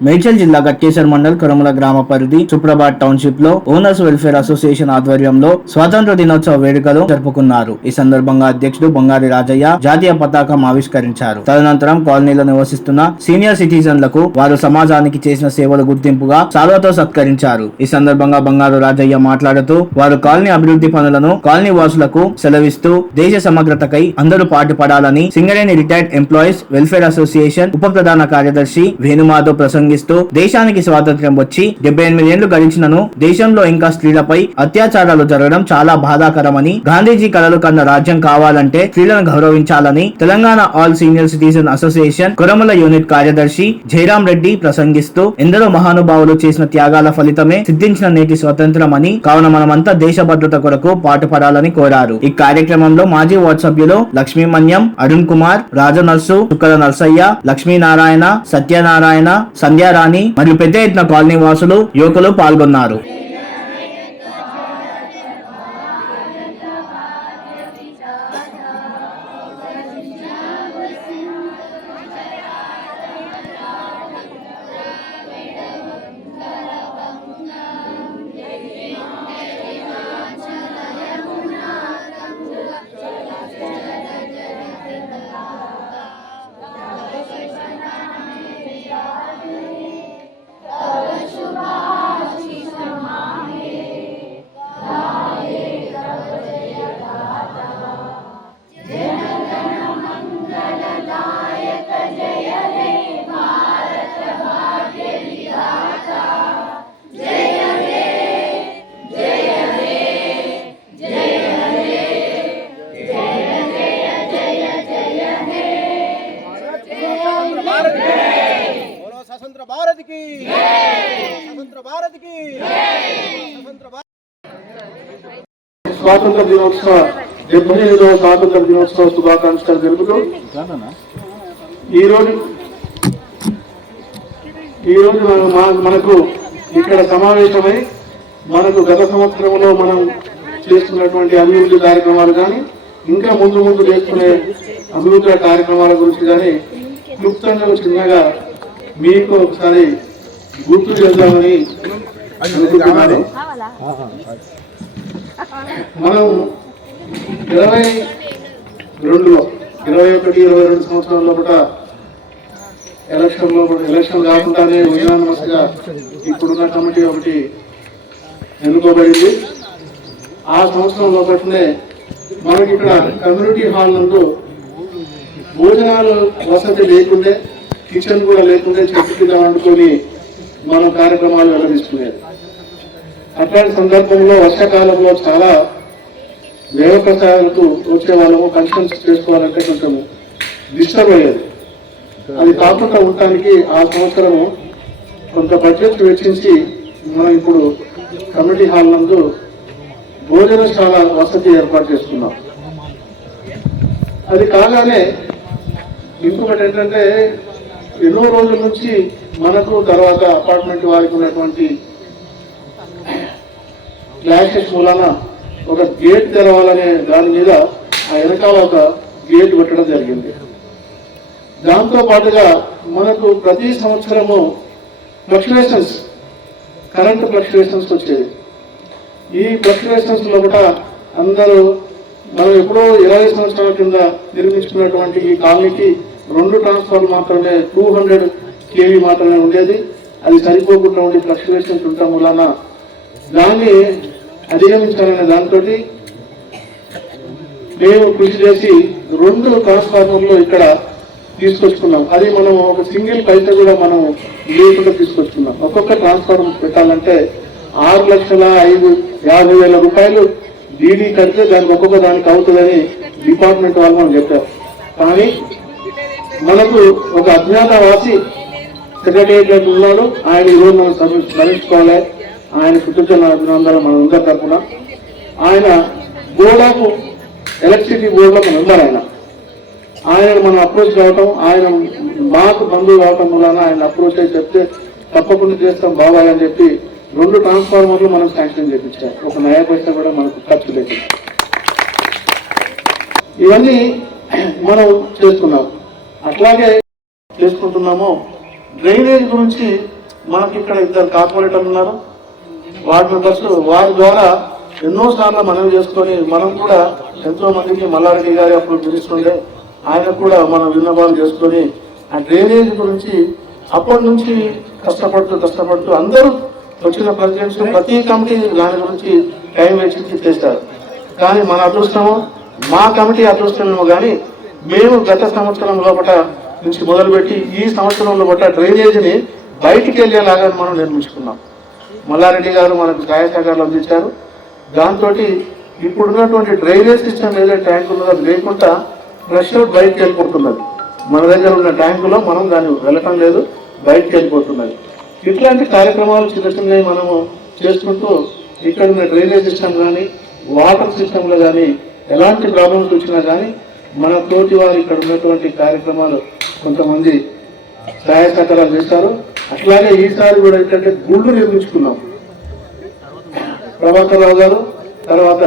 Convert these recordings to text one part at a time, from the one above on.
మేడ్చల్ జిల్లా గట్టేశ్వర్ మండల్ కొరమల గ్రామ పరిధి సుప్రభాత్ టౌన్షిప్లో ఓనర్స్ వెల్ఫేర్ అసోసియేషన్ ఆధ్వర్యంలో స్వాతంత్ర దినోత్సవ వేడుకలు జరుపుకున్నారు. ఈ సందర్భంగా అధ్యక్షుడు బంగారి రాజయ్య జాతీయ పతాకం ఆవిష్కరించారు. తదనంతరం కాలనీలో నివసిస్తున్న సీనియర్ సిటిజన్లకు వారు సమాజానికి చేసిన సేవల గుర్తింపుగా సాల్వతో సత్కరించారు. ఈ సందర్భంగా బంగారు రాజయ్య మాట్లాడుతూ వారు కాలనీ అభివృద్ధి పనులను కాలనీ వాసులకు సెలవిస్తూ దేశ సమగ్రతకై అందరూ పాటుపడాలని Singareni retired employees welfare association ఉప ప్రధాన కార్యదర్శి వేణుమాధవ్ ఉల్లంఘిస్తూ దేశానికి స్వాతంత్ర్యం వచ్చి డెబ్బై ఎనిమిది ఏళ్ళు గడిచినను దేశంలో ఇంకా స్త్రీలపై అత్యాచారాలు జరగడం చాలా బాధాకరమని గాంధీజీ కలలు కన్న రాజ్యం కావాలంటే స్త్రీలను గౌరవించాలని Telangana all senior citizen association Koramala unit కార్యదర్శి జయరాం రెడ్డి ప్రసంగిస్తూ ఎందరో మహానుభావులు చేసిన త్యాగాల ఫలితమే సిద్ధించిన నేటి స్వతంత్రం అని కావున మనమంతా దేశ భద్రత కొరకు పాటుపడాలని కోరారు. ఈ కార్యక్రమంలో మాజీ వార్డ్ సభ్యులు లక్ష్మీమన్యం అరుణ్ కుమార్ రాజనర్సు చుక్కల నర్సయ్య లక్ష్మీనారాయణ సత్యనారాయణ సంధ్యారాణి మరియు పెద్ద ఎత్తున కాలనీ వాసులు యువకులు పాల్గొన్నారు. స్వాతంత్ర దినోత్సవ డెబ్బై ఐదవ స్వాతంత్ర దినోత్సవ శుభాకాంక్షలు తెలుపుతూ ఈ రోజు ఈ రోజు మన- మా- మనకు ఇక్కడ సమావేశమై మనకు గత సంవత్సరంలో మనం చేస్తున్నటువంటి అభివృద్ధి కార్యక్రమాలు కానీ ఇంకా ముందు ముందు చేసుకునే అభివృద్ధి కార్యక్రమాల గురించి కానీ క్లుప్తంగా చిన్నగా మీకు ఒకసారి గుర్తు చేద్దామని అనుకుంటున్నాను. మనం ఇరవై రెండులో ఇరవై ఒకటి ఇరవై రెండు సంవత్సరాల లోపల ఎలక్షన్లో ఎలక్షన్ కాకుండానే గా ఇప్పుడున్న కమిటీ ఒకటి ఎన్నుకోబడింది. ఆ సంవత్సరం లోపలనే మనకి ఇక్కడ కమ్యూనిటీ హాల్ నందు భోజనాలు వసతి లేకుండే కిచెన్ కూడా లేకుండే చెట్టు కింద వండుకొని మనం కార్యక్రమాలు వెల్లడిస్తున్నాయి అట్లాంటి సందర్భంలో వర్షాకాలంలో చాలా దేవప్రసాదాలకు వచ్చే వాళ్ళము కన్స్ట్రక్షన్ చేసుకోవాలంటే కొంచెం డిస్టర్బ్ అయ్యేది. అది కాకుండా ఉండటానికి ఆ సంవత్సరము కొంత బడ్జెట్ వెచ్చించి మనం ఇప్పుడు కమిటీ హాల్ నందు భోజనశాల వసతి ఏర్పాటు చేసుకున్నాం. అది కాగానే ఇంకొకటి ఏంటంటే ఎన్నో రోజుల నుంచి మనకు తర్వాత అపార్ట్మెంట్ వారికి ఉన్నటువంటి క్లాషెస్ మూలన ఒక గేట్ తెరవాలనే దాని మీద ఆ వెనకాల ఒక గేట్ పెట్టడం జరిగింది. దాంతో పాటుగా మనకు ప్రతి సంవత్సరము ఫ్లక్చువేషన్స్ కరెంట్ ఫ్లక్చువేషన్స్ వచ్చేది ఈ ఫ్లక్చువేషన్స్ లోపల అందరూ మనం ఎప్పుడో ఇరవై సంవత్సరాల కింద నిర్మించుకున్నటువంటి ఈ కాలనీకి రెండు ట్రాన్స్ఫార్మర్ మాత్రమే టూ హండ్రెడ్ కేవీ మాత్రమే ఉండేది. అది సరిపోకుండా ఉండి ఫ్లక్చువేషన్స్ ఉండటం వలన దాన్ని అధిగమించాలనే దాంతో మేము కృషి చేసి రెండు ట్రాన్స్ఫార్మర్లు ఇక్కడ తీసుకొచ్చుకున్నాం. అది మనం ఒక సింగిల్ పైసా కూడా మనం లేకుండా తీసుకొచ్చుకున్నాం. ఒక్కొక్క ట్రాన్స్ఫార్మర్ పెట్టాలంటే ఆరు లక్షల ఐదు యాభై వేల రూపాయలు డీడీ కడితే దానికి ఒక్కొక్క దానికి అవుతుందని డిపార్ట్మెంట్ వాళ్ళు మనం చెప్పారు. కానీ మనకు ఒక అజ్ఞాతవాసి సెక్రటేరియట్ ఉన్నాడు. ఆయన ఈరోజు మనం స్మరించుకోవాలి ఆయన కృతజ్ఞ అభినందనలు మన అందరి తరఫున. ఆయన బోర్డ్ ఎలక్ట్రిసిటీ బోర్డులో మన ఉన్నారు ఆయన. ఆయన మనం అప్రోచ్ కావటం ఆయన మాకు బంధువు కావటం వలన ఆయన అప్రోచ్ అయి చెప్తే తప్పకుండా చేస్తాం బాబాయ్ అని చెప్పి రెండు ట్రాన్స్ఫార్మర్లు మనం శాంక్షన్ చేయించాం ఒక నయా పైసా కూడా మనకు ఖర్చు లేదు. ఇవన్నీ మనం చేసుకున్నాం. అట్లాగే చేసుకుంటున్నామో. డ్రైనేజ్ గురించి మనకి ఇక్కడ ఇద్దరు కార్పొరేటర్లు ఉన్నారు వార్డు మెంబర్స్ వారి ద్వారా ఎన్నో సార్లు మనవి చేసుకొని మనం కూడా ఎంతో మందికి మల్లారెడ్డి గారి అప్పుడు పిలుస్తుండే ఆయన కూడా మనం విన్నపాలు చేసుకొని ఆ డ్రైనేజ్ గురించి అప్పటి నుంచి కష్టపడుతూ కష్టపడుతూ అందరూ వచ్చిన ప్రెసిడెంట్స్ ప్రతి కమిటీ దాని గురించి టైం వేసి చేస్తారు కానీ మన అదృష్టము మా కమిటీ అదృష్టమేమో కానీ మేము గత సంవత్సరం లోపల నుంచి మొదలుపెట్టి ఈ సంవత్సరం లోపల డ్రైనేజీని బయటికి వెళ్ళేలాగా మనం నిర్మించుకున్నాం. మల్లారెడ్డి గారు మనకు సహాయ సహకారాలు అందించారు. దాంతో ఇప్పుడున్నటువంటి డ్రైనేజ్ సిస్టమ్ ఏదైతే ట్యాంక్ ఉన్నదో అది లేకుండా ఫ్రెష్ బయటకు వెళ్ళిపోతున్నది. మన దగ్గర ఉన్న ట్యాంకులో మనం దాన్ని వెళ్ళటం లేదు బయటకు వెళ్ళిపోతున్నది. ఇట్లాంటి కార్యక్రమాలు చిన్న చిన్నవి మనము చేసుకుంటూ ఇక్కడ ఉన్న డ్రైనేజ్ సిస్టమ్ కానీ వాటర్ సిస్టంలో కానీ ఎలాంటి ప్రాబ్లమ్స్ వచ్చినా కానీ మన తోటి వారు ఇక్కడ ఉన్నటువంటి కార్యక్రమాలు కొంతమంది సహాయ సహకారాలు చేస్తారు. అట్లాగే ఈసారి కూడా ఏంటంటే గుళ్ళు నిర్మించుకున్నాం. ప్రభాకర్ రావు గారు తర్వాత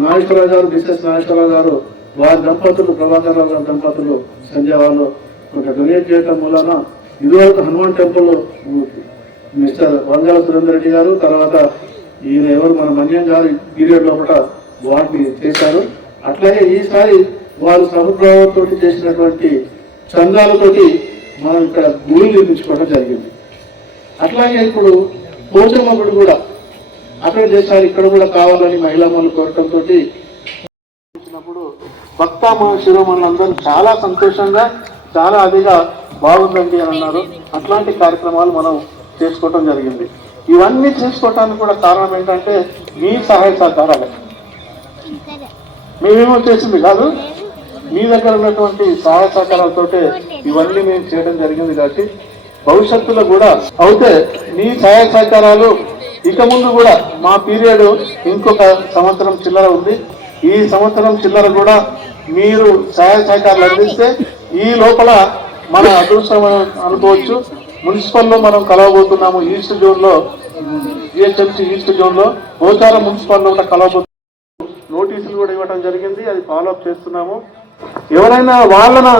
నాగేశ్వరరావు గారు మిస్సెస్ నాగేశ్వరరావు గారు వారి దంపతులు ప్రభాకర్రావు గారి దంపతులు సంజయ్ వాళ్ళు కొంత డొనేట్ చేయడం మూలన ఇదివరకు హనుమాన్ టెంపుల్ మిస్టర్ వంగాల సురేందర్ రెడ్డి గారు తర్వాత ఈయన ఎవరు మన మన్యం గారు పీరియడ్ లోపల వాటిని చేశారు. అట్లాగే ఈసారి వారు సముద్రతో చేసినటువంటి చందాలతోటి మనం ఇక్కడ గుడి నిర్మించుకోవడం జరిగింది. అట్లాగే ఇప్పుడు పోచమ్మ గుడి కూడా అక్కడ చేశారు. ఇక్కడ కూడా కావాలని మహిళా మనులు కోరటంతో వచ్చినప్పుడు భక్త శిరోమణులందరూ చాలా సంతోషంగా చాలా అదిగా బాగుందండి అని అన్నారు. అట్లాంటి కార్యక్రమాలు మనం చేసుకోవటం జరిగింది. ఇవన్నీ చేసుకోవటానికి కూడా కారణం ఏంటంటే మీ సహాయ సహకారాలే. మేమేమో చేసింది కాదు. మీ దగ్గర ఉన్నటువంటి సహాయ సహకారాలతోటే ఇవన్నీ మేము చేయడం జరిగింది కాబట్టి భవిష్యత్తులో కూడా అయితే మీ సహాయ సహకారాలు ఇక ముందు కూడా మా పీరియడ్ ఇంకొక సంవత్సరం చిల్లర ఉంది. ఈ సంవత్సరం చిల్లర కూడా మీరు సహాయ సహకారాలు అందిస్తే ఈ లోపల మన అదృష్టం అనుకోవచ్చు. మున్సిపల్లో మనం కలవబోతున్నాము ఈస్ట్ జోన్లో జిహెచ్ఎంసీ ఈస్ట్ జోన్లో పోచారం మున్సిపల్లో కూడా కలవబోతున్నాము. నోటీసులు కూడా ఇవ్వడం జరిగింది. అది ఫాలో అప్ చేస్తున్నాము. ఎవరైనా వాళ్ళను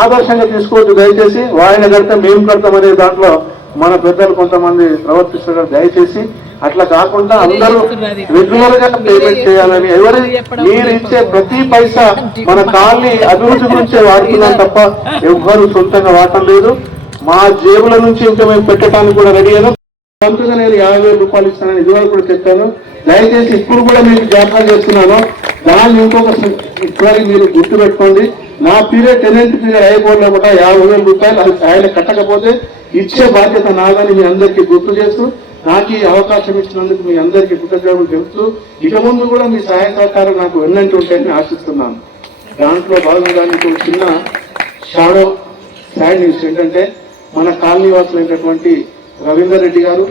ఆదర్శంగా తీసుకోవచ్చు దయచేసి వాళ్ళని కడితే మేము కడతామనే దాంట్లో మన పెద్దలు కొంతమంది ప్రవర్తిస్తున్నారు దయచేసి అట్లా కాకుండా అందరూ రెగ్యులర్గా పేమెంట్ చేయాలని ఎవరి మీరు ఇచ్చే ప్రతి పైసా మన కాలనీ అభివృద్ధి గురించే వాడుతున్నాం తప్ప ఎవ్వరు సొంతంగా వాడటం లేదు. మా జేబుల నుంచి ఇంకా మేము పెట్టడానికి కూడా రెడీ అయినా. సొంతంగా నేను యాభై వేల రూపాయలు ఇస్తానని ఇదివరకు కూడా చెప్పాను. దయచేసి ఇప్పుడు కూడా మీకు జ్ఞాపకం చేస్తున్నాను. దాన్ని ఇంకొక ఇక్కడికి మీరు గుర్తు పెట్టుకోండి నా పీరియడ్ టెనెంట్ పీరియడ్ అయిపోయినా కూడా యాభై వేల రూపాయలు అది ఆయన కట్టకపోతే ఇచ్చే బాధ్యత నాదని మీ అందరికీ గుర్తు చేస్తూ నాకు ఈ అవకాశం ఇచ్చినందుకు మీ అందరికీ కృతజ్ఞతలు చెబుతూ ఇక ముందు కూడా మీ సహాయ సహకారం నాకు వెన్నంటి ఉంటాయని ఆశిస్తున్నాను. దాంట్లో భాగంగా మీకు ఒక చిన్న షాడో సాడ్ న్యూస్ ఏంటంటే మన కాలనీ వాసులు అయినటువంటి రవీందర్ రెడ్డి గారు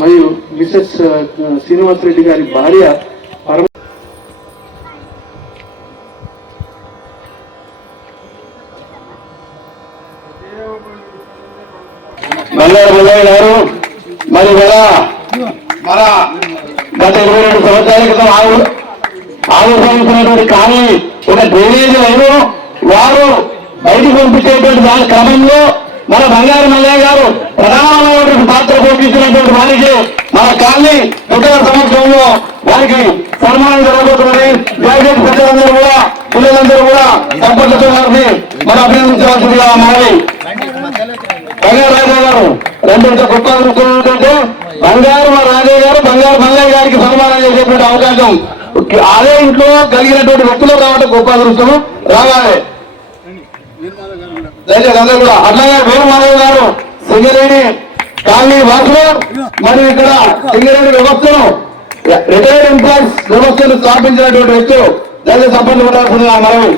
మరియు మిసెస్ శ్రీనివాస్ రెడ్డి గారి భార్య పరమ మల్లారు గారు మరి మన మన గత ఇరవై రెండు సంవత్సరాల క్రితం ఆవు ఆవిర్భవించినటువంటి కానీ ఒక డ్రైనేజ్ లైన్ వారు బయటకు పంపించేటువంటి దాని క్రమంలో మన బంగారు మల్లయ్య గారు ప్రధానమైనటువంటి పాత్ర పోషించినటువంటి వారికి మన కాలనీ పుట్టిన సంవత్సరంలో వారికి సన్మానం జరగబోతున్నది. దయచేసి ప్రజలందరూ కూడా పిల్లలందరూ కూడా సంపర్కతో వారిని మనం అభినందించవలసిందిగా మనవి బంగారు గారు రెండు గొప్ప విషయం బంగారు మా రాజయ్య గారు బంగారు మల్లయ్య గారికి సన్మానం చేసేటువంటి అవకాశం. అదే ఇంట్లో కలిగినటువంటి వ్యక్తులు రావడం గొప్ప అదృష్టం రావాలి. అందరూ కూడా. అట్లాగే వేరు మాధవ్ గారు సింగరేణి కాలనీ వాసులు మరియు ఇక్కడ సింగరేణి వ్యవస్థను రిటైర్డ్ ఎంప్లాయీస్ వ్యవస్థను స్థాపించినటువంటి వ్యక్తులు. దయచేసి సంపన్న ఉండాల్సిందిగా మనవి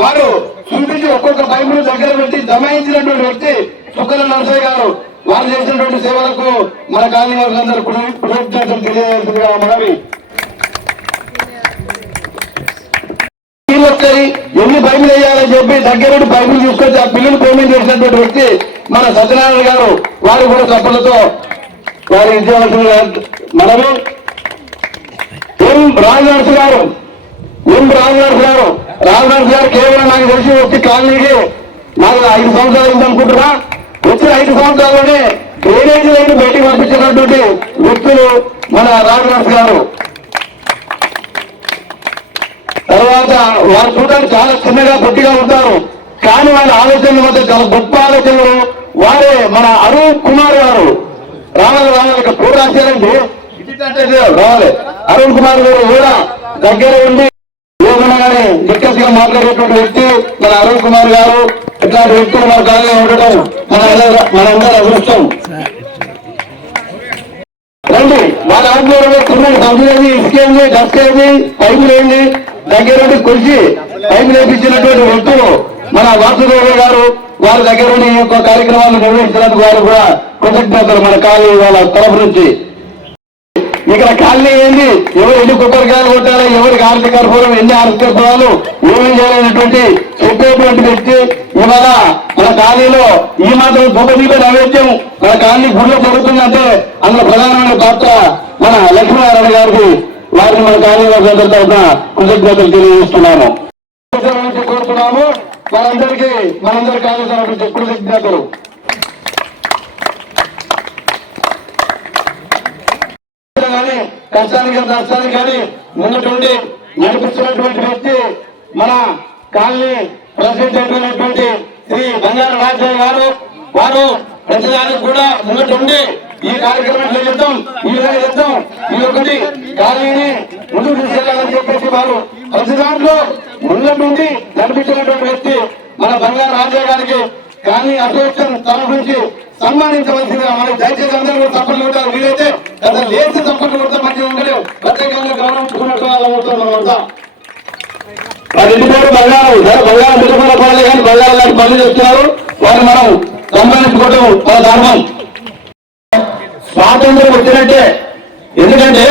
వారు చూపించి ఒక్కొక్క బైబుల్ దగ్గర పెట్టి దమాయించినటువంటి వ్యక్తి చుక్కల నరసయ్య గారు. వారు చేసినటువంటి సేవలకు మన కాలనీ వాసులందరూ కృతజ్ఞతలు తెలియజేస్తుందిగా మనవి. పిల్లలు ఎన్ని బైబిల్ వేయాలని చెప్పి దగ్గరుండి బైబిల్ తీసుకొచ్చి ఆ పిల్లలు పేమెంట్ చేసినటువంటి వ్యక్తి మన సత్యనారాయణ గారు. వారు కూడా చప్పలతో వారి ఇచ్చేవలసిన మనవి. ఎం రాజు గారు ముందు రామదాస్ గారు? రామదాస్ గారు కేవలం నాకు తెలిసి వచ్చి కాలనీకి నాకు ఐదు సంవత్సరాలు అయింది అనుకుంటున్నా. వచ్చిన ఐదు సంవత్సరాల్లోనే డ్రైనేజ్ లైన్ బయటికి పంపించినటువంటి వ్యక్తులు మన రామదాస్ గారు. తర్వాత వారు చూడడానికి చాలా చిన్నగా పొట్టిగా ఉంటారు. కానీ వాళ్ళ ఆలోచనలు మధ్య చాలా గొప్ప ఆలోచనలు. వారే మన అరుణ్ కుమార్ గారు. రావాలి రావాలి ఇక్కడ పేరు రాశారండి రావాలి. అరుణ్ కుమార్ గారు కూడా దగ్గర ఉండి ఏమన్నా కానీ డిస్కస్గా మాట్లాడేటువంటి వ్యక్తి మన అరుణ్ కుమార్ గారు ఇట్లాంటి వ్యక్తులు మన కాలంలో ఉండటం మన మనందరూ అదృష్టం. రండి వాళ్ళ ఆధ్వర్యంలో కొన్ని సంస్థలేంది ఇసుకేంది డస్కేంది పైపులు ఏంది దగ్గర నుండి కొలిసి పైపులు వేపించినటువంటి వ్యక్తులు మన వాసుదేవ గారు వారి దగ్గర నుండి ఈ యొక్క కార్యక్రమాలు నిర్వహించినందుకు వారు కూడా కృతజ్ఞతలు మన కాలేజీ వాళ్ళ తరఫు నుంచి. ఇక్కడ ఖాళీ ఏంది? ఎవరు ఎన్ని కొబ్బరికాయలు కొట్టాలి ఎవరికి ఆర్థిక కర్పూరం ఎన్ని ఆర్థిక కర్పూరాలు ఏమేమి చేయాలనేటువంటి చెప్పేటువంటి వ్యక్తి ఇవాళ మన ఖాళీలో ఈ మాత్రం దుబ్బదీప నైవేద్యం మన ఖాళీ గుడిలో జరుగుతుందంటే అందులో ప్రధానమైన పాత్ర మన లక్ష్మీనారాయణ గారికి వారిని మన ఖాళీలో అందరి తరఫున కృతజ్ఞతలు తెలియజేస్తున్నాము. కోరుతున్నాము మనందరికీ మనందరి ఖాళీ తరఫున కృతజ్ఞతలు. కానీ కష్టానికి నష్టానికి కానీ ముందుండి నడిపిస్తున్నటువంటి వ్యక్తి మన కాలనీ ప్రెసిడెంట్ శ్రీ బంగారు రాజయ్య గారు. వారు ప్రతిదానికి కూడా ముందుండి ఈ కార్యక్రమం చెప్తాం ఈ విధంగా ఈ ఒకటి కాలనీని ముందుకు తీసుకెళ్ళాలని చెప్పేసి వారు ప్రతి దాంట్లో ముందుండి నడిపించినటువంటి వ్యక్తి మన బంగారు రాజయ్య గారికి కానీ అసోసియేషన్ తరఫు నుంచి సన్మానించవలసిందిగా మనకి దయచేసి అందరూ కూడా తప్పట్లు కొట్టారు వీలైతే గత లేచి తప్పట్లు కొడితే మంచిగా ఉండలేవు. ప్రత్యేకంగా గౌరవించుకున్నట్టు వాళ్ళం అవుతాం మనమంతా వారి ఇంటి పేరు బంగారం బంగారం పెట్టుకున్న పనులే కానీ బంగారం లాంటి పనులు చేస్తున్నారు. వారిని మనం సన్మానించుకోవడం మన ధర్మం. స్వాతంత్రం వచ్చినట్టే. ఎందుకంటే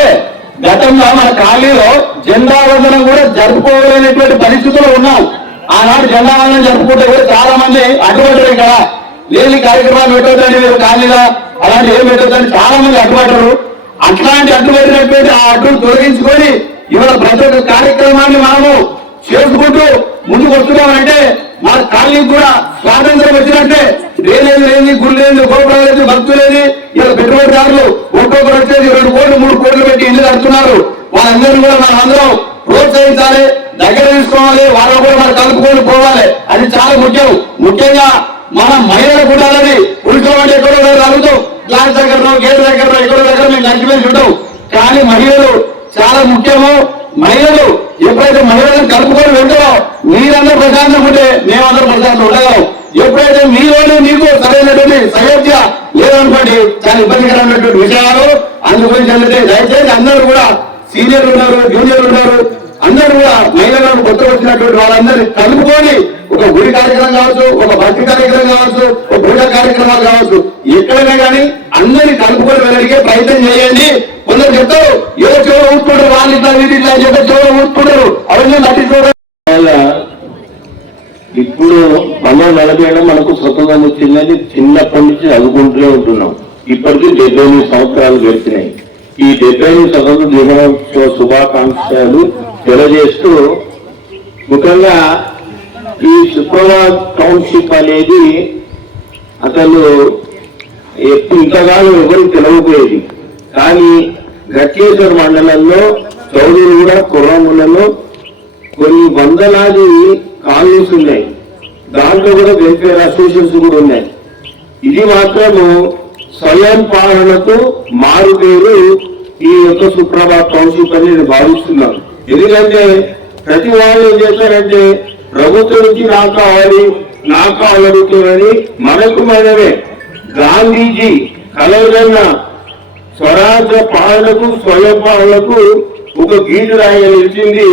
గతంలో మన ఖాళీలో జెండావందనం కూడా జరుపుకోలేనటువంటి పరిస్థితులు ఉన్నాం. ఆనాడు జెండావందనం జరుపుకుంటే కూడా చాలా మంది అడ్డుపడ్డారు ఇక్కడ. లేని కార్యక్రమాలు పెట్టొద్దని మీరు ఖాళీగా అలాంటి ఏం పెట్టొద్దని చాలా మంది అడ్డుపడ్డారు అట్లాంటి అడ్డు పెట్టినటువంటి ఆ అడ్డును తొలగించుకొని ఇవాళ ప్రతి ఒక్క కార్యక్రమాన్ని మనము చేసుకుంటూ ముందుకు వస్తున్నామంటే మన కాలనీకి కూడా స్వాతంత్రం వచ్చినట్టే. రేలేదు లేని గుడి లేదు గోపురం లేదు భక్తులు లేని ఇలా పెట్టుబడిదారులు ఒక్కొక్కరు వచ్చేది రెండు కోట్లు మూడు కోట్లు పెట్టి ఇల్లు కడుతున్నారు. వాళ్ళందరూ కూడా మనం అందరం ప్రోత్సహించాలి దగ్గర తీసుకోవాలి వాళ్ళ కూడా మనం కలుపుకొని పోవాలి. అది చాలా ముఖ్యం. ముఖ్యంగా మన మహిళలు కూడా అనేది ఎక్కడో దగ్గర గ్లాస్ క్లాస్ దగ్గర గేట్ దగ్గర ఎక్కడో దగ్గర మేము నడిచిపోయి ఉంటాం కానీ మహిళలు చాలా ముఖ్యము. మహిళలు ఎప్పుడైతే మహిళలను కలుపుకొని వెళ్తారో మీరందరూ ప్రశాంతం ఉంటే మేమందరం ప్రశాంతం ఉండగలం. ఎప్పుడైతే మీలోనే మీకు సరైనటువంటి సయోధ్య లేదనుకోండి చాలా ఇబ్బందికరమైనటువంటి విషయాలు అందుగురించి ఏంటంటే దయచేసి అందరూ కూడా సీనియర్ ఉన్నారు జూనియర్ ఉన్నారు అందరూ కూడా మహిళలను కొత్త వచ్చినటువంటి వాళ్ళందరినీ కలుపుకొని ఒక ఊరి కార్యక్రమం కావచ్చు ఒక భక్తి కార్యక్రమం కావచ్చు ఒక పూజా కార్యక్రమాలు కావచ్చు. ఎక్కడైనా కానీ అందరినీ కలుపుకొని వెళ్ళడికే ప్రయత్నం చేయండి. కొందరు చెప్తారు ఏదో చెవులు ఊరుకుంటారు? వాళ్ళు ఇట్లా వీటి ఇట్లా అని చెప్పి చెవులు ఊసుకుంటారు అవన్నీ నటించుకోవడం ఇప్పుడు మనం నలభైలో మనకు స్వతంత్రం వచ్చిందని చిన్నప్పటి నుంచి చదువుకుంటూనే ఉంటున్నాం. ఇప్పటికీ డెబ్బై ఎనిమిది సంవత్సరాలు గడిచినాయి. ఈ డెబ్బై ఎనిమిది స్వతంత్ర దినోత్సవ శుభాకాంక్షలు తెలియజేస్తూ ముఖ్యంగా ఈ శుక్రవార్ టౌన్షిప్ అనేది అసలు ఎప్పుడు ఇంతకాలం ఎవరికి తెలియకపోయేది కానీ గట్లేశ్వర మండలంలో చౌదరి కూడా కుర్రాములలో కొన్ని వందలాది కాలనీస్ ఉన్నాయి. దాంట్లో కూడా వెల్ఫేర్ అసోసియేషన్స్ కూడా ఉన్నాయి. ఇది మాత్రము స్వయం పాలనకు మారు పేరు ఈ యొక్క సుప్రభాత్ టౌన్షిప్ అని నేను భావిస్తున్నాను. ఎందుకంటే ప్రతి వాళ్ళు ఏం చేస్తారంటే ప్రభుత్వం నుంచి నాకు కావాలి నాకు కావాలడుగుతున్నారని మనకు మనమే గాంధీజీ కలవదన్న స్వరాజ్య పాలనకు స్వయం పాలనకు ఒక గీటు రాయిగా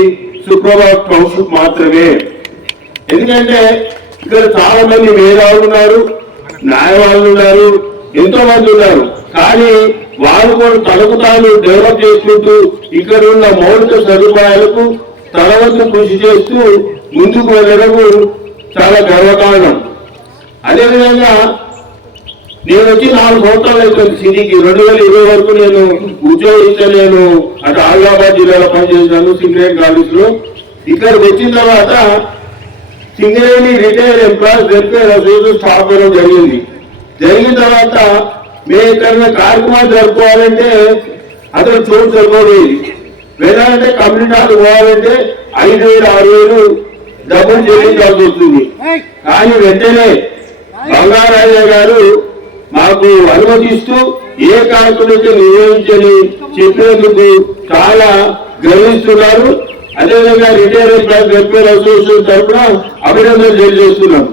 సుప్రభాత్ కౌశిక్ మాత్రమే. ఎందుకంటే ఇక్కడ చాలా మంది మేధావులు ఉన్నారు న్యాయవాదులు ఉన్నారు ఎంతో మంది ఉన్నారు. కానీ వారు కూడా తనకు తాను డెవలప్ చేసుకుంటూ ఇక్కడ ఉన్న మౌలిక సదుపాయాలకు తన కృషి చేస్తూ ముందుకు వెళ్ళడము చాలా గర్వకారణం. అదేవిధంగా నేను వచ్చి నాలుగు సంవత్సరాలు అవుతుంది సిటీకి రెండు వేల ఇరవై వరకు నేను ఉద్యోగరీత్యా నేను అటు ఆదిలాబాద్ జిల్లాలో పనిచేశాను సింగరేణి కాలేజీలో. ఇక్కడికి వచ్చిన తర్వాత Singareni retire employees welfare association స్థాపన జరిగింది. జరిగిన తర్వాత మేము ఎక్కడైనా కార్యక్రమాలు జరుపుకోవాలంటే అతను చోటు సరిపోలేదు వెళ్ళాలంటే కమ్యూనిటీ హాల్ పోవాలంటే ఐదు వేలు ఆరు వేలు డబ్బులు చెల్లించాల్సి వస్తుంది కానీ వెంటనే బంగారాయ్య గారు మాకు అనుమతిస్తూ ఏ కార్యక్రమం నిర్వహించని చెప్పినందుకు చాలా గర్విస్తున్నారు. అదేవిధంగా రిటైర్ వెల్ఫేర్ అసోసియేషన్ తరఫున అభినందనలు తెలియజేస్తున్నాం.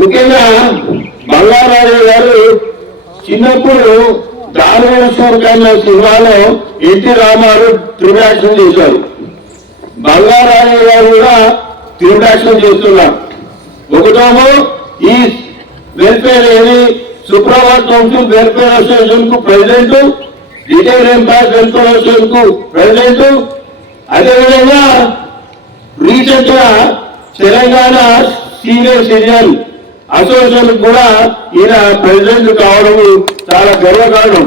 ముఖ్యంగా బంగారాజు గారు చిన్నప్పుడు దానవేశ్వర కన్నా సినిమాలో ఎన్టీ రామారావు త్రిభాషణ చేశారు. బంగారాజు గారు కూడా త్రిభాషణ చేస్తున్నారు. ఒకటేమో ఈ వెల్ఫేర్ ఏది? సుప్రభాత్ కౌన్సిల్ వెల్ఫేర్ అసోసియేషన్కు ప్రెసిడెంట్ రిటైర్ ఎంప్లాయీస్ వెల్ఫేర్ అసోసియేషన్కు ప్రెసిడెంట్ అదేవిధంగా రీసెంట్గా తెలంగాణ సీనియర్ సిటిజన్ అసోసియేషన్ కూడా ఈయన ప్రెసిడెంట్ కావడం చాలా గర్వకారణం.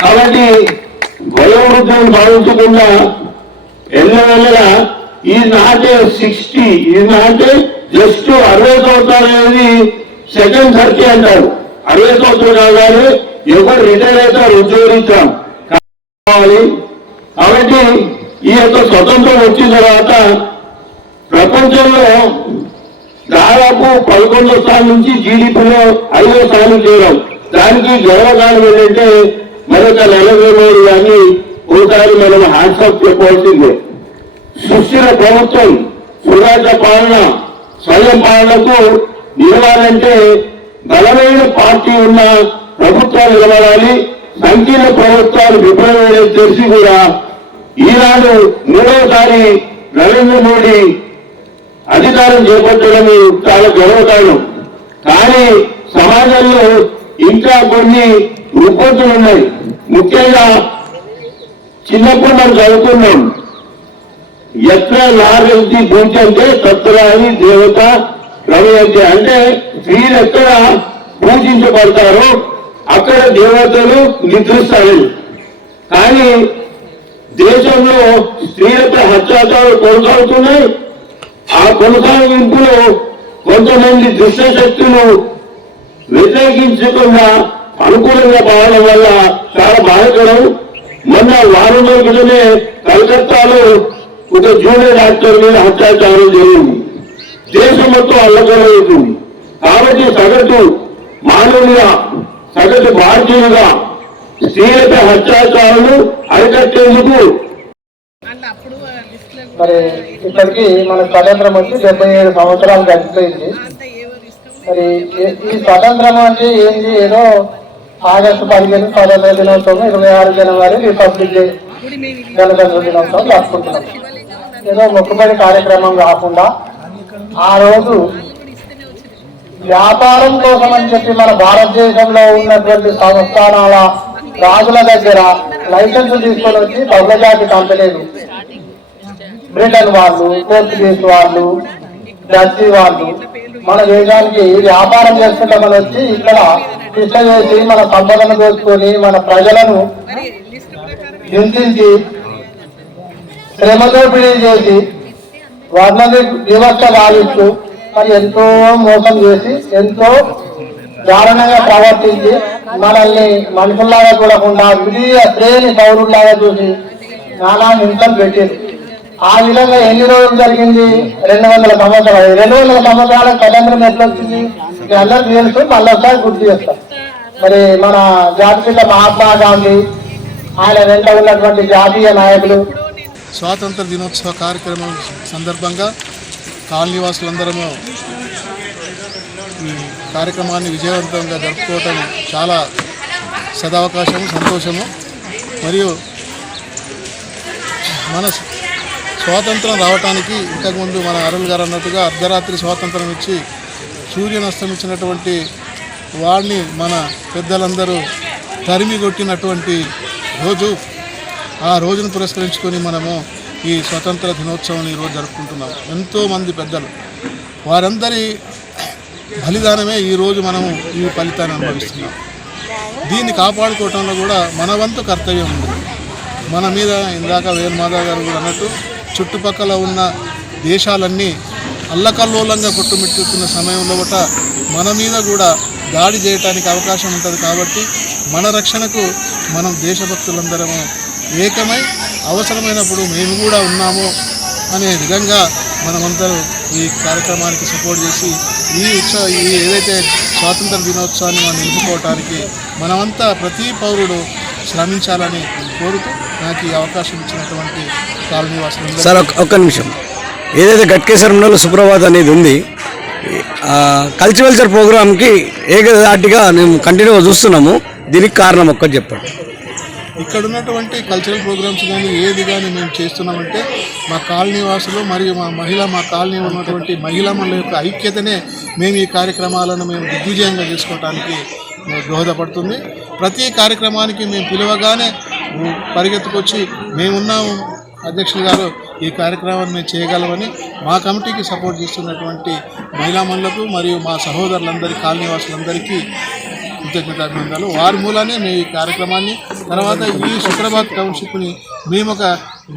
కాబట్టి వయోవృద్ధం భావించకుండా ఎల్లవెల్లల ఈ నాటే సిక్స్టీ ఈ నాటే జస్ట్ అరవై సంవత్సరాలు అనేది సెకండ్ థర్టీ అంటారు. అరవై సంవత్సరాలు కాగానే ఎవరు రిటైర్ అవుతారు ఉద్యోగించాం కావాలి. కాబట్టి ఈ యొక్క స్వతంత్రం వచ్చిన తర్వాత ప్రపంచంలో దాదాపు పదకొండో స్థానం నుంచి జీడిపిలో ఐదో స్థానం చేయడం దానికి గర్వకారణం ఏంటంటే మరొక నలభై మూడు కానీ ఒకసారి మనం హ్యాండ్సప్ చెప్పవలసిందే. సుస్థిర ప్రభుత్వం సురాజ పాలన స్వయం పాలనకు నిలవాలంటే బలమైన పార్టీ ఉన్న ప్రభుత్వాలు నిలబడాలి. సంకీర్ణ ప్రభుత్వాలు విఫలమైన తెలిసి కూడా ఈనాడు మూడవసారి నరేంద్ర మోడీ అధికారం చేపట్టడం చాలా గర్వకారణం. కానీ సమాజంలో ఇంకా కొన్ని రుగ్మతులు ఉన్నాయి. ముఖ్యంగా చిన్నప్పుడు మనం చదువుతున్నాం ఎక్కడ నాగంతి పూజంటే తత్రాని దేవత రమయంతి అంటే స్త్రీలు ఎక్కడ పూజించబడతారో అక్కడ దేవతలు నిద్రిస్తారు. కానీ దేశంలో స్త్రీలపై హత్యాచారాలు కొనసాగుతున్నాయి. ఆ కొనసాగింపులో కొంతమంది దుష్ట శక్తులు వ్యతిరేకించకుండా అనుకూలంగా పాడడం వల్ల చాలా బాధకరం మొన్న వారం రోజులనే కలకత్తాలో ఒక జూనియర్ డాక్టర్ మీద అత్యాచారం జరిగింది. దేశం మొత్తం అల్లకలవుతుంది కాబట్టి సగటు మానవులుగా సగటు భారతీయులుగా స్త్రీలపై హత్యాచారాలు అరికట్టేందుకు మరి ఇప్పటికి మన స్వతంత్రం వచ్చి డెబ్బై ఏడు సంవత్సరాలు గడిచిపోయింది. మరి ఈ- స్వతంత్రం అంటే ఏంది? ఏదో ఆగస్టు పదిహేను స్వాతంత్ర దినోత్సవం ఇరవై ఆరు జనవరి రిపబ్లిక్ డే గణతంత్ర దినోత్సవం జరుపుకుంటున్నాం. ఏదో మొక్కుబడి కార్యక్రమం కాకుండా ఆ రోజు వ్యాపారం కోసం అని చెప్పి మన భారతదేశంలో ఉన్నటువంటి సంస్థానాల రాజుల దగ్గర లైసెన్స్ తీసుకొని వచ్చి బహుళజాతి కంపెనీలు బ్రిటన్ వాళ్ళు పోర్చుగీస్ వాళ్ళు డచ్చి వాళ్ళు మన దేశానికి వ్యాపారం చేసుకుంటామని వచ్చి ఇక్కడ కృష్ణ చేసి మన సంపదను దోచుకొని మన ప్రజలను హింసించి శ్రమ దోపిడీ చేసి వర్ణని వివక్ష భావిస్తూ మరి ఎంతో మోసం చేసి ఎంతో దారుణంగా ప్రవర్తించి మనల్ని మనుషుల్లాగా చూడకుండా విడియ శ్రేణి పౌరుల్లాగా చూసి నానా హింసలు పెట్టింది ఆ విధంగా ఎన్ని రోజులు జరిగింది? రెండు వందల సంవత్సరాలు. రెండు వందల సంవత్సరాల స్వతంత్రం ఎట్లా వచ్చింది? మీ అందరికీ తెలుసు మళ్ళీ ఒకసారి గుర్తు చేస్తాం. మరి మన జాతిపిల్ల మహాత్మా గాంధీ ఆయన వెంట ఉన్నటువంటి జాతీయ నాయకులు. స్వాతంత్ర దినోత్సవ కార్యక్రమం సందర్భంగా కాలనీవాసులందరము ఈ కార్యక్రమాన్ని విజయవంతంగా జరుపుకోవటం చాలా సదావకాశము సంతోషము. మరియు మన స్వాతంత్రం రావటానికి ఇంతకుముందు మన అరుణ్ గారు అన్నట్టుగా అర్ధరాత్రి స్వాతంత్రం ఇచ్చి సూర్యుని అస్తమించినటువంటి వాడిని మన పెద్దలందరూ తరిమి కొట్టినటువంటి రోజు ఆ రోజును పురస్కరించుకొని మనము ఈ స్వతంత్ర దినోత్సవం ఈరోజు జరుపుకుంటున్నాం. ఎంతోమంది పెద్దలు. వారందరి బలిదానమే ఈరోజు మనము ఈ ఫలితాన్ని అనుభవిస్తున్నాం. దీన్ని కాపాడుకోవటంలో కూడా మన వంతు కర్తవ్యం ఉంది. మన మీద ఇందాక వేణుమాధవ్ గారు కూడా అన్నట్టు చుట్టుపక్కల ఉన్న దేశాలన్నీ అల్లకల్లోలంగా కొట్టుమిట్టుతున్న సమయంలో ఒకట మన మీద కూడా దాడి చేయటానికి అవకాశం ఉంటుంది కాబట్టి మన రక్షణకు మనం దేశభక్తులందరము ఏకమై అవసరమైనప్పుడు మేము కూడా ఉన్నాము అనే విధంగా మనమందరూ ఈ కార్యక్రమానికి సపోర్ట్ చేసి ఈ ఉత్సవ ఈ ఏదైతే స్వాతంత్ర దినోత్సవాన్ని మనం నిలుపుకోవటానికి మనమంతా ప్రతి పౌరుడు శ్రమించాలని కోరుతూ నాకు ఈ అవకాశం ఇచ్చినటువంటి కాలనీ సార్ ఒక్క- నిమిషం. ఏదైతే గట్కేశ్వరంలో సుప్రభాత్ అనేది ఉంది కల్చరల్చర్ ప్రోగ్రామ్కి ఏకదాటిగా మేము కంటిన్యూగా చూస్తున్నాము. దీనికి కారణం ఒక్కటి చెప్పండి. ఇక్కడ ఉన్నటువంటి కల్చరల్ ప్రోగ్రామ్స్ కానీ ఏది కానీ మేము చేస్తున్నామంటే మా కాలనీ వాసులు మరియు మా మహిళ మా కాలనీ ఉన్నటువంటి మహిళా మండలి యొక్క ఐక్యతనే మేము ఈ కార్యక్రమాలను మేము దిగ్విజయంగా చేసుకోవడానికి దోహదపడుతుంది. ప్రతి కార్యక్రమానికి మేము పిలవగానే పరిగెత్తుకొచ్చి మేమున్నాము అధ్యక్షులు గారు ఈ కార్యక్రమాన్ని మేము చేయగలమని మా కమిటీకి సపోర్ట్ చేస్తున్నటువంటి మహిళా మనులకు మరియు మా సహోదరులందరి కాలనీ వాసులందరికీ కృతజ్ఞతాభినందనలు. వారి మూలానే మేము ఈ కార్యక్రమాన్ని తర్వాత ఈ సుప్రభాత్ టౌన్షిప్ని మేము ఒక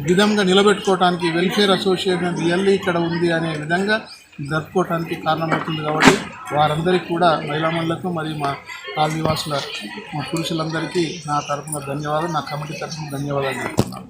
విధంగా నిలబెట్టుకోవడానికి వెల్ఫేర్ అసోసియేషన్ రియల్లీ ఇక్కడ ఉంది అనే విధంగా జరుపుకోవడానికి కారణమవుతుంది కాబట్టి వారందరికీ కూడా మహిళామణులకు మరియు మా కాలనీవాసుల మా పురుషులందరికీ నా తరఫున ధన్యవాదాలు నా కమిటీ తరఫున ధన్యవాదాలు చెప్తున్నాను.